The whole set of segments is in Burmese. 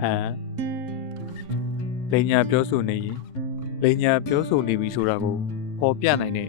ဟမ်လိန်ညာပြောဆိုနေရင်လိန်ညာပြောဆိုနေပြီဆိုတာကိုပေါ်ပြနိုင်တဲ့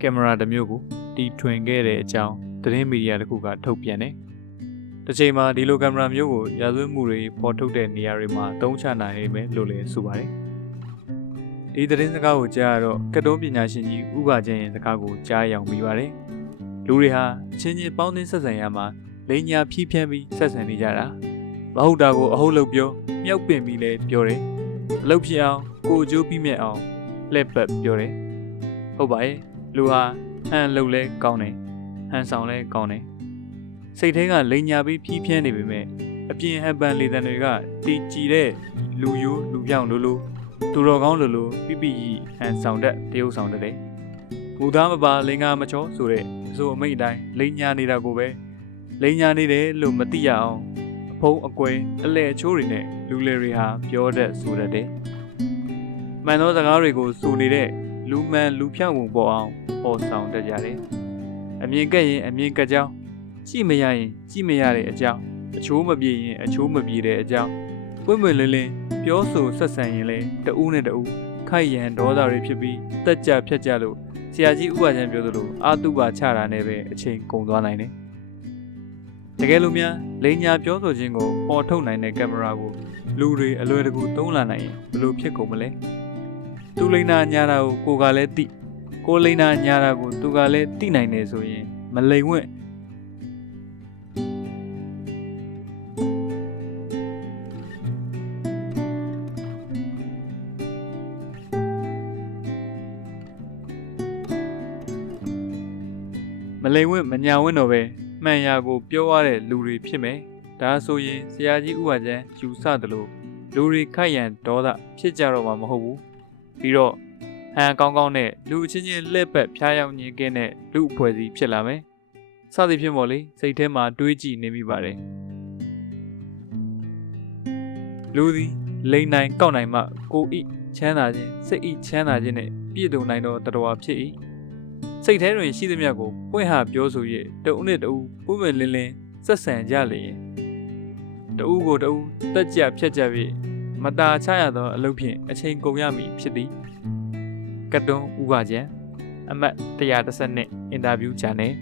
ကင်မရာတစ်မျိုးကိုတီထွင်ခဲ့တဲ့အကြောင်းသတင်းမီဒီယာတစ်ခုကထုတ်ပြန်တယ်။တစ်ချိန်မှာဒီလိုကင်မရာမျိုးကိုရာဇဝတ်မှုတွေပေါ်ထုတ်တဲ့နေရာတွေမှာသုံးချနိုင်မယ်လို့လည်းဆိုပါတယ်။ဒီသတင်းစကားကိုကြားရတော့ကတ်တုံးပညာရှင်ကြီးဥပါကျင်းရဲ့စကားကိုကြားရအောင်ပြီးပါတယ်။လူတွေဟာအချင်းချင်းပေါင်းသင်းဆက်ဆံရမှာလိန်ညာဖြီးဖြန်းပြီးဆက်ဆံနေကြတာ။မဟုတ်တာကိုအဟုတ်လို့ပြောမြောက်ပင်ပြီးလဲပြောတယ်။အလုပ်ဖြစ်အောင်ကိုအကျိုးပြီးမြတ်အောင်လှည့်ပတ်ပြောတယ်။ဟုတ်ပါရဲ့လူဟာဟန်လှုပ်လဲကောင်းတယ်ဟန်ဆောင်လဲကောင်းတယ်စိတ်ထဲကလိန်ညာပြီးဖြီးဖြန်းနေပေမဲ့အပြင်ဟန်ပန်လေတံတွေကတီကြည်တဲ့လူယိုးလူပြောင်းလိုလိုသူတော်ကောင်းလိုလိုပြပြကြီးဟန်ဆောင်တဲ့တရုပ်ဆောင်တဲ့မူသားမပါလိန်ငါမချောဆိုတဲ့အစိုးအမိတ်အတိုင်းလိန်ညာနေတာကိုပဲလိန်ညာနေတယ်လို့မသိရအောင်အဖုံးအကွဲအလဲအချိုးတွေနဲ့လူလေတွေဟာပြောတတ်ဆိုတတ်တယ်မှန်သောစကားတွေကိုဆိုနေတဲ့လူမှန်လူဖြောင့်ပုံပေါ်အောင်ပေါ်ဆောင်တတ်ကြတယ်။အမြင်ကက်ရင်အမြင်ကက်ကြောင်းကြည့်မရရင်ကြည့်မရတဲ့အကြောင်းအချိုးမပြေရင်အချိုးမပြေတဲ့အကြောင်းပွင့်ပွင့်လင်းလင်းပြောဆိုဆက်ဆံရင်လည်းတဦးနဲ့တဦးခိုက်ရန်ဒေါသတွေဖြစ်ပြီးတက်ကြဖြတ်ကြလို့ဆရာကြီးဥပါချမ်းပြောသလိုအာတုပါချတာနဲ့ပဲအချိန်ကုန်သွားနိုင်တယ်။တကယ်လို့များလိန်ညာပြောဆိုခြင်းကိုပေါ်ထုတ်နိုင်တဲ့ကင်မရာကိုလူတွေအလွယ်တကူသုံးလာနိုင်ရင်ဘယ်လိုဖြစ်ကုန်မလဲ။သူလိန်နာညာတာကိုကလည်းသိကိုလိန်နာညာတာကိုသူကလည်းသိနိုင်တယ်ဆိုရင်မလိန်ဝင့်မညာဝင့်တော့ပဲမှန်ရာကိုပြောရတဲ့လူတွေဖြစ်မယ်ဒါဆိုရင်ဆရာကြီးဥပါချမ်းယူဆတယ်လို့လူတွေခိုက်ရန်ဒေါသဖြစ်ကြတော့မှာမဟုတ်ဘူးပြီးတော့ဟန်ကောင်းကောင်းနဲ့လူအချင်းချင်းလက်ပတ်ဖျားယောင်းညင်ကင်းတဲ့လူအဖွဲ့အစည်းဖြစ်လာမယ်စသည်ဖြင့်ပေါ့လေစိတ်ထဲမှာတွေးကြည့်နေမိပါတယ်လူသည်လိန်နိုင်ကောက်နိုင်မှကိုဤချမ်းသာခြင်းစိတ်ဤချမ်းသာခြင်းနဲ့ပြည့်စုံနိုင်သောတတော်ဖြစ်၏စိတ်ထဲတွင်ရှိသမျှကိုပွင့်ဟပြောဆို၍တဦးနှင့်တဦးပွင့်ပွင့်လင်းလင်းဆက်ဆံကြလျင်တဦးကိုတဦးတက်ကြဖြတ်ကြ၍မတာချရသောအလုပ်ဖြင့်အချိန်ကုန်ရမည်ဖြစ်သည်ကတ်တုံးဥပါချံအမှတ်112အင်တာဗျူးဂျာနယ်